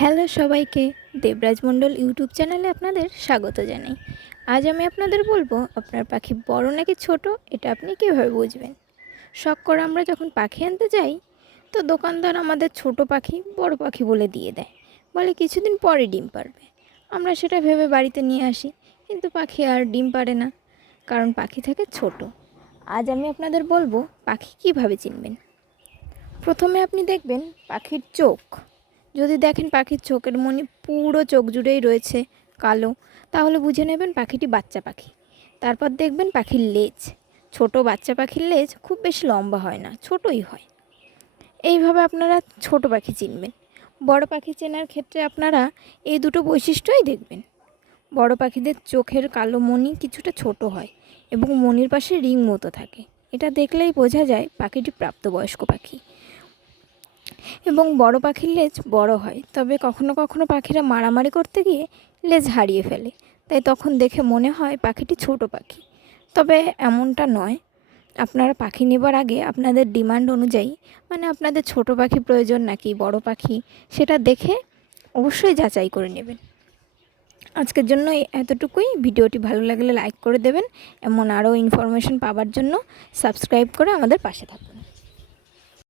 Hello সবাইকে, দেবরাজ মণ্ডল YouTube চ্যানেলে আপনাদের স্বাগত জানাই। আজ আমি আপনাদের বলবো আপনার পাখি বড় নাকি ছোট এটা আপনি কীভাবে বুঝবেন। শখ করে আমরা যখন পাখি আনতে যাই তো দোকানদার আমাদের ছোট পাখি বড় পাখি বলে দিয়ে দেয়, বলে কিছুদিন পরে ডিম পারবে। আমরা সেটা ভেবে বাড়িতে নিয়ে আসি, কিন্তু পাখি আর ডিম পারে না, কারণ পাখি থাকে ছোট। আজ আমি আপনাদের বলবো পাখি কীভাবে চিনবেন। প্রথমে আপনি দেখবেন পাখির চোখ। যদি দেখেন পাখির চোখের মনি পুরো চোখ জুড়েই রয়েছে কালো, তাহলে বুঝে নেবেন পাখিটি বাচ্চা পাখি। তারপর দেখবেন পাখির লেজ। ছোট বাচ্চা পাখির লেজ খুব বেশি লম্বা হয় না, ছোটই হয়। এইভাবে আপনারা ছোট পাখি চিনবেন। বড় পাখি চেনার ক্ষেত্রে আপনারা এই দুটো বৈশিষ্ট্যই দেখবেন। বড় পাখিদের চোখের কালো মনি কিছুটা ছোট হয় এবং মনির পাশে রিং মতো থাকে। এটা দেখলেই বোঝা যায় পাখিটি প্রাপ্তবয়স্ক পাখি। এবং বড় পাখির লেজ বড় হয়, তবে কখনো কখনো পাখিরা মারামারি করতে গিয়ে লেজ হারিয়ে ফেলে, তাই তখন দেখে মনে হয় পাখিটি ছোট পাখি। তবে এমনটা নয়। আপনারা পাখি নেবার আগে আপনাদের ডিমান্ড অনুযায়ী, মানে আপনাদের ছোট পাখি প্রয়োজন নাকি বড় পাখি, সেটা দেখে অবশ্যই যাচাই করে নেবেন। আজকের জন্য এতটুকুই। ভিডিওটি ভালো লাগলে লাইক করে দেবেন। এমন আরও ইনফরমেশন পাওয়ার জন্য সাবস্ক্রাইব করে আমাদের পাশে থাকুন।